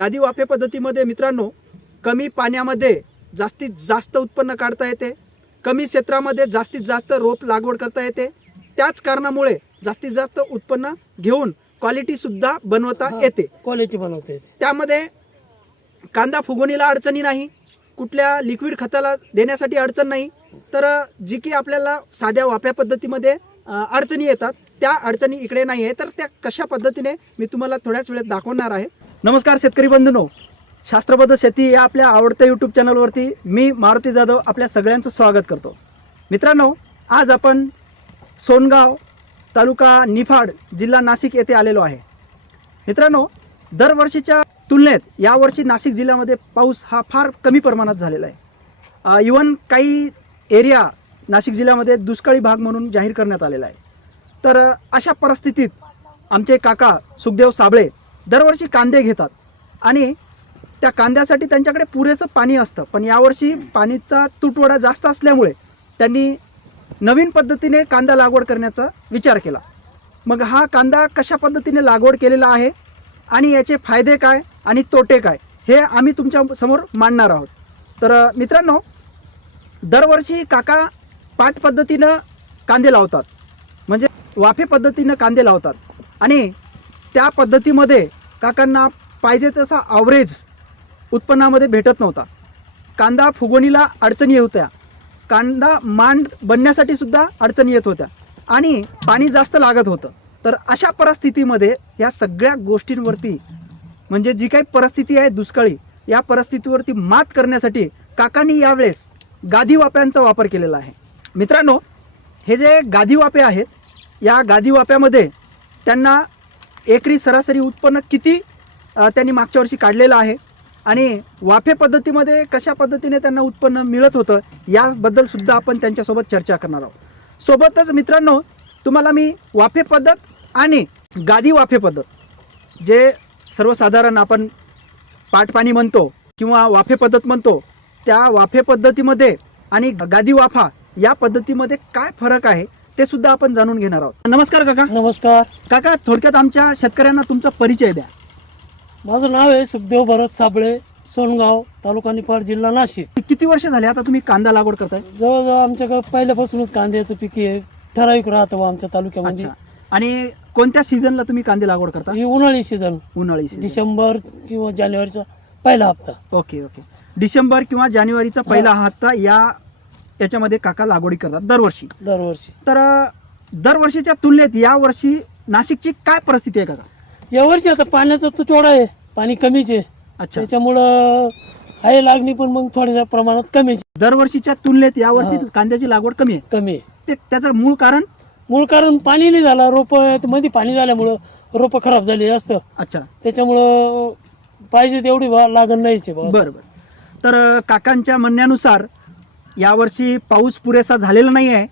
गादी वाफे पद्धतीमध्ये मित्रांनो कमी पाण्यामध्ये जास्तीत जास्त उत्पन्न काढता येते. कमी क्षेत्रामध्ये जास्तीत जास्त रोप लागवड करता येते. त्याच कारणामुळे जास्तीत जास्त उत्पन्न घेऊन क्वालिटी सुद्धा बनवता येते. क्वालिटी बनवता येते. त्यामध्ये कांदा फुगवणीला अडचणी नाही. कुठल्या लिक्विड खताला देण्यासाठी अडचण नाही. तर जी की आपल्याला साध्या वाफ्या पद्धतीमध्ये अडचणी येतात. त्या अडचणी इकडे नाही आहे तर त्या कशा पद्धतीने मी तुम्हाला थोड्याच वेळेत दाखवणार आहे. नमस्कार शेतकरी बंधूंनो. शास्त्रबद्ध शेती या आपल्या आवडत्या यूट्यूब चॅनलवरती मी मारुती जाधव आपल्या सगळ्यांचं स्वागत करतो. मित्रांनो आज आपण सोनगाव तालुका निफाड जिल्हा नाशिक येथे आलेलो आहे. मित्रांनो दरवर्षीच्या तुलनेत यावर्षी नाशिक जिल्ह्यामध्ये पाऊस हा फार कमी प्रमाणात झालेला आहे. इवन काही एरिया नाशिक जिल्ह्यामध्ये दुष्काळी भाग म्हणून जाहीर करण्यात आलेला आहे. तर अशा परिस्थितीत आमचे काका सुखदेव साबळे दरवर्षी कांदे घेतात. आणि त्या कांद्यासाठी त्यांच्याकडे पुरेसं पाणी असतं. पण यावर्षी पाणीचा तुटवडा जास्त असल्यामुळे त्यांनी नवीन पद्धतीने कांदा लागवड करण्याचा विचार केला. मग हा कांदा कशा पद्धतीने लागवड केलेला आहे? आणि याचे फायदे काय? आणि तोटे काय? हे आम्ही तुमच्यासमोर मांडणार आहोत. तर मित्रांनो दरवर्षी काका पाट पद्धतीनं कांदे लावतात. म्हणजे वाफे पद्धतीनं कांदे लावतात. आणि त्या पद्धतीमध्ये काकांना पाहिजे तसा आवरेज उत्पन्नामध्ये भेटत नव्हता. कांदा फुगवणीला अडचणी येत होत्या. कांदा मांड बनण्यासाठी सुद्धा अडचणी येत होत्या. आणि पाणी जास्त लागत होतं. तर अशा परिस्थितीमध्ये या सगळ्या गोष्टींवरती म्हणजे जी काही परिस्थिती आहे दुष्काळी या परिस्थितीवरती मात करण्यासाठी काकांनी यावेळेस गादी वाप्यांचा वापर केलेला आहे. मित्रांनो हे जे गादी वापे आहेत या गादी वाप्यामध्ये त्यांना एकरी सरासरी उत्पन्न किती त्यांनी मागच्या वर्षी काढलेलं आहे आणि वाफे पद्धतीमध्ये कशा पद्धतीने त्यांना उत्पन्न मिळत होतं याबद्दलसुद्धा आपण त्यांच्यासोबत चर्चा करणार आहोत. सोबतच मित्रांनो तुम्हाला मी वाफे पद्धत आणि गादी वाफे पद्धत जे सर्वसाधारण आपण पाटपाणी म्हणतो किंवा वाफे पद्धत म्हणतो त्या वाफे पद्धतीमध्ये आणि गादी वाफा या पद्धतीमध्ये काय फरक आहे ते सुद्धा आपण जाणून घेणार आहोत. नमस्कार काका. नमस्कार. काका थोडक्यात आमच्या शेतकऱ्यांना तुमचा परिचय द्या. माझं नाव आहे सुखदेव भरत साबळे सोनगाव तालुका निफाड जिल्हा नाशिक. किती वर्ष झाले? आता तुम्ही कांदा लागवड करताय? जवळजवळ आमच्याकडे पहिल्यापासूनच कांद्याचं पीक आहे ठराविक राहतं आमच्या तालुक्यामध्ये. आणि कोणत्या सीझनला तुम्ही कांदे लागवड करता? ही उन्हाळी सीझन. उन्हाळी. डिसेंबर किंवा जानेवारीचा पहिला हप्ता. Okay okay. डिसेंबर किंवा जानेवारीचा पहिला हप्ता या त्याच्यामध्ये काका लागवडी करतात दरवर्षी. दरवर्षी. तर दरवर्षीच्या तुलनेत या वर्षी नाशिकची काय परिस्थिती आहे काका? यावर्षी आता पाण्याचा तुटवडा आहे. पाणी कमीच आहे. अच्छा. त्याच्यामुळं आहे लागणी पण मग थोड्याशा प्रमाणात कमीच दरवर्षीच्या तुलनेत यावर्षी हा. कांद्याची लागवड कमी आहे? कमी आहे. ते त्याचं मूळ कारण? मूळ कारण पाणी नाही झालं. रोपं मध्ये पाणी झाल्यामुळं रोपं खराब झाली जास्त. अच्छा. त्याच्यामुळं पाहिजे तेवढी बा लागण नाहीचे बा बरं बरं. तर काकांच्या म्हणण्यानुसार यावर्षी पाऊस पुरेसा झालेला नाही आहे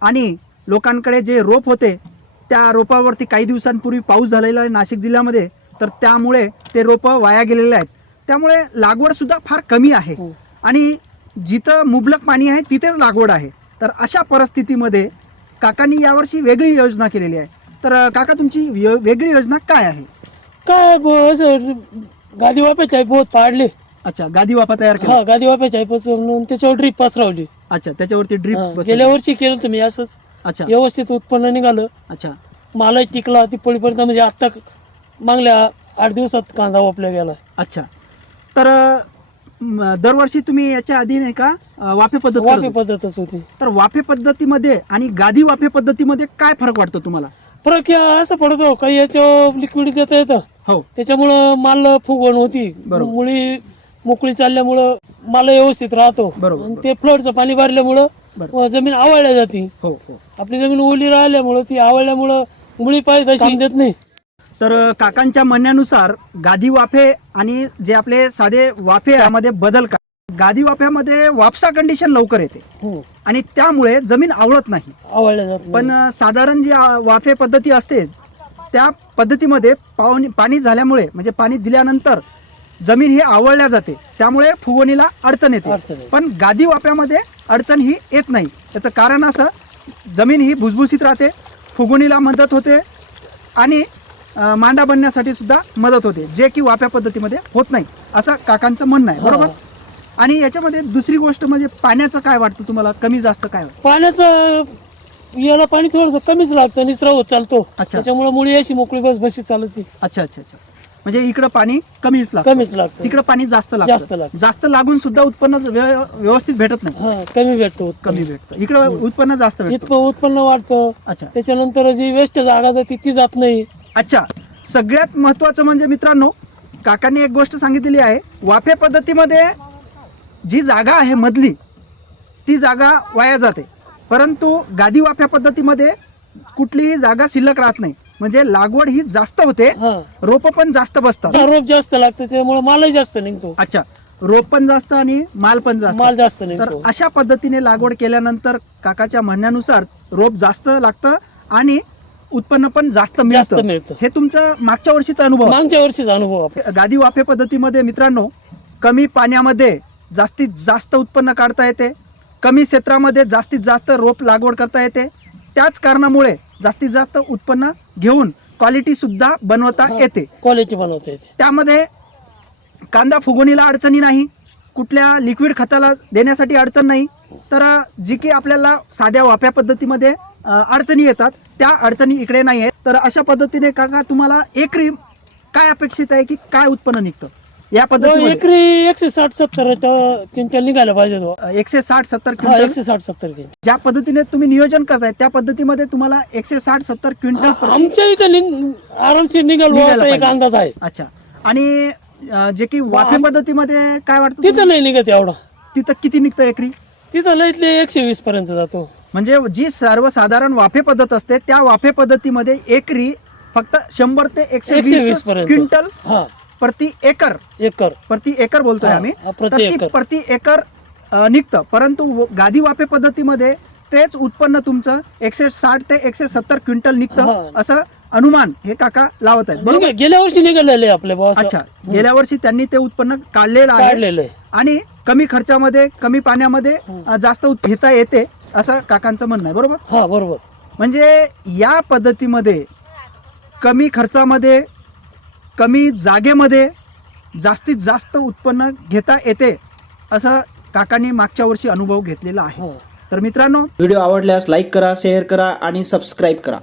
आणि लोकांकडे जे रोप होते त्या रोपावरती काही दिवसांपूर्वी पाऊस झालेला आहे नाशिक जिल्ह्यामध्ये तर त्यामुळे ते रोपं वाया गेलेले आहेत. त्यामुळे लागवड सुद्धा फार कमी आहे. हो. आणि जिथं मुबलक पाणी आहे तिथेच लागवड आहे. तर अशा परिस्थितीमध्ये काकांनी यावर्षी वेगळी योजना केलेली आहे. तर काका तुमची वेगळी योजना काय आहे? काय ब- असं गादी आहे बहुत पाडले. अच्छा गादी वापा तयार केला. हा गादी वाप्याचे आहे पसरून त्याच्यावर ड्रीप पसरवली. अच्छा त्याच्यावरती हा, ड्रीप गेल्या वर्षी केलं तुम्ही असंच. अच्छा. व्यवस्थित उत्पन्न निघालं. अच्छा. मालही टिकला ती पळीपर्यंत म्हणजे आता मागल्या आठ दिवसात कांदा वापल्या गेला. अच्छा. तर म, दरवर्षी तुम्ही याच्या आधी नाही का अ, वाफे पद्धत करत होते. पद्धतच होती. तर वाफे पद्धतीमध्ये आणि गादी वाफे पद्धतीमध्ये काय फरक वाटतो तुम्हाला? फरक या असं पडतो काही याच्यावर लिक्विड देता येतं. हो. त्याच्यामुळं माल फुगवण होती. बरोबर. मुळी मोकळी चालल्यामुळं माल व्यवस्थित राहतो. बरोबर, आणि ते फ्लडचं पाणी भरल्यामुळं जमीन आवळल्या जाते. हो हो. आपली जमीन ओली राहिल्यामुळं ती आवळल्यामुळं मुळी पाहिजे तशी देत नाही. तर अ, काकांच्या म्हणण्यानुसार गादी वाफे आणि जे आपले साधे वाफे यामध्ये बदल काय गादी वाफ्यामध्ये वापसा कंडिशन लवकर येते. हम्म. आणि त्यामुळे जमीन आवळत नाही. आवळल्या जात नाही. पण अ, साधारण जी वाफे पद्धती असते त्या पद्धतीमध्ये पावनी पाणी झाल्यामुळे म्हणजे पाणी दिल्यानंतर जमीन ही आवळल्या जाते. त्यामुळे फुगवणीला अडचण येते. अडचण. पण गादी वाप्यामध्ये अडचण ही येत नाही. त्याचं कारण असं जमीन ही भुसभुशीत राहते फुगवणीला मदत होते आणि अं, मांडा बनण्यासाठी सुद्धा मदत होते. जे की वाप्या पद्धतीमध्ये होत नाही असं काकांचं म्हणणं आहे. बरोबर? हा. आणि याच्यामध्ये दुसरी गोष्ट म्हणजे पाण्याचं काय वाटतं तुम्हाला? कमी जास्त काय वाटतं? पाण्याचं याला पाणी थोडंसं कमीच लागतं. निचरा होत चालतो. अच्छा. त्याच्यामुळे मुळी अशी मोकळी बस बशी चालते. अच्छा अच्छा अच्छा. म्हणजे इकडं पाणी कमीच लागतं. कमीच लागतं. तिकडं पाणी जास्त जास्त लागतं. लागतं. जास्त लागून सुद्धा उत्पन्न व्य- व्यवस्थित भेटत नाही. हा कमी भेटतो. कमी भेटतं. इकडं उत्पन्न जास्त भेटतं. इतकं उत्पन्न वाढतं. अच्छा. त्याच्यानंतर जी वेस्ट जागा जाते ती जात नाही. अच्छा. सगळ्यात महत्वाचं म्हणजे मित्रांनो काकांनी एक गोष्ट सांगितलेली आहे. वाफे पद्धतीमध्ये जी जागा आहे मधली ती जागा वाया जाते. परंतु गादी वाफ्या पद्धतीमध्ये कुठलीही जागा शिल्लक राहत नाही. म्हणजे लागवड ही जास्त होते हा. रोप पण जास्त बसतात. रोप जास्त लागतं त्यामुळे मालही जास्त निघतो. अच्छा रोप पण जास्त आणि माल पण जास्त. माल जास्त तर निघतो. अशा पद्धतीने लागवड केल्यानंतर काकाच्या म्हणण्यानुसार रोप जास्त लागतं आणि उत्पन्न पण जास्त जास्त मिळतं. मिळतं. हे तुमचं मागच्या वर्षीचा अनुभव? आहे. मागच्या वर्षीचा अनुभव. गादी वाफे पद्धतीमध्ये मित्रांनो कमी पाण्यामध्ये जास्तीत जास्त उत्पन्न काढता येते. कमी क्षेत्रामध्ये जास्तीत जास्त रोप लागवड करता येते. त्याच कारणामुळे जास्तीत जास्त उत्पन्न घेऊन क्वालिटी सुद्धा बनवता. येते. क्वालिटी बनवता येते. त्यामध्ये कांदा फुगवणीला अडचणी नाही कुठल्या लिक्विड खताला देण्यासाठी अडचण नाही तर जी की आपल्याला साध्या वाफ्या पद्धतीमध्ये अडचणी येतात त्या अडचणी इकडे नाही आहेत तर अशा पद्धतीने काका तुम्हाला एकरी काय अपेक्षित आहे की काय उत्पन्न निघतं? या तो पद्धतीमध्ये एकरी एकशे साठ सत्तर क्विंटल निघायला पाहिजे तो एकशे साठ सत्तर हा क्विंटल? एकशे साठ सत्तर क्विंटल ज्या पद्धतीने तुम्ही नियोजन करताय त्या पद्धतीमध्ये तुम्हाला एकशे साठ सत्तर क्विंटल आमच्या इथं निघ- आरामशीर निघाल बुवा निघायला असा एक पाहिजे. अंदाज आहे. अच्छा. आणि अ, जे की वाफे पद्धतीमध्ये काय वाटतं तिथं नाही निघत एवढा. तिथं किती निघतं एकरी? तिथं लईतले एकशे वीस पर्यंत जातो. म्हणजे जी सर्वसाधारण वाफे पद्धत असते त्या वाफे पद्धतीमध्ये एकरी फक्त शंभर ते एकशे 120 वीस पर्यंत. क्विंटल हा. प्रति एकर एकर. प्रति एकर बोलतोय हा, आम्ही. हा, तर प्रति ती एकर. प्रति एकर अ, निघतं. परंतु व- गादी वाफे पद्धतीमध्ये तेच उत्पन्न तुमचं एकशे साठ ते एकशे सत्तर क्विंटल निघतं हा. असं अनुमान हे काका लावत आहेत. बरोबर? निघा- गेल्या वर्षी निघालेले आपले बॉस अच्छा. गेल्या वर्षी त्यांनी ते उत्पन्न काढलेलं आहे काढलेलं आणि कमी खर्चामध्ये कमी पाण्यामध्ये हं. अ, जास्त उत- घेता येते असं काकांचं म्हणणं आहे. बरोबर? हा बरोबर. म्हणजे या पद्धतीमध्ये कमी खर्चामध्ये कमी जागेमध्ये जास्तीत जास्त उत्पन्न घेता येते असं काकांनी मागच्या वर्षी अनुभव घेतलेला आहे. हा. तर मित्रांनो व्हिडिओ आवडल्यास लाईक करा शेअर करा आणि सबस्क्राईब करा.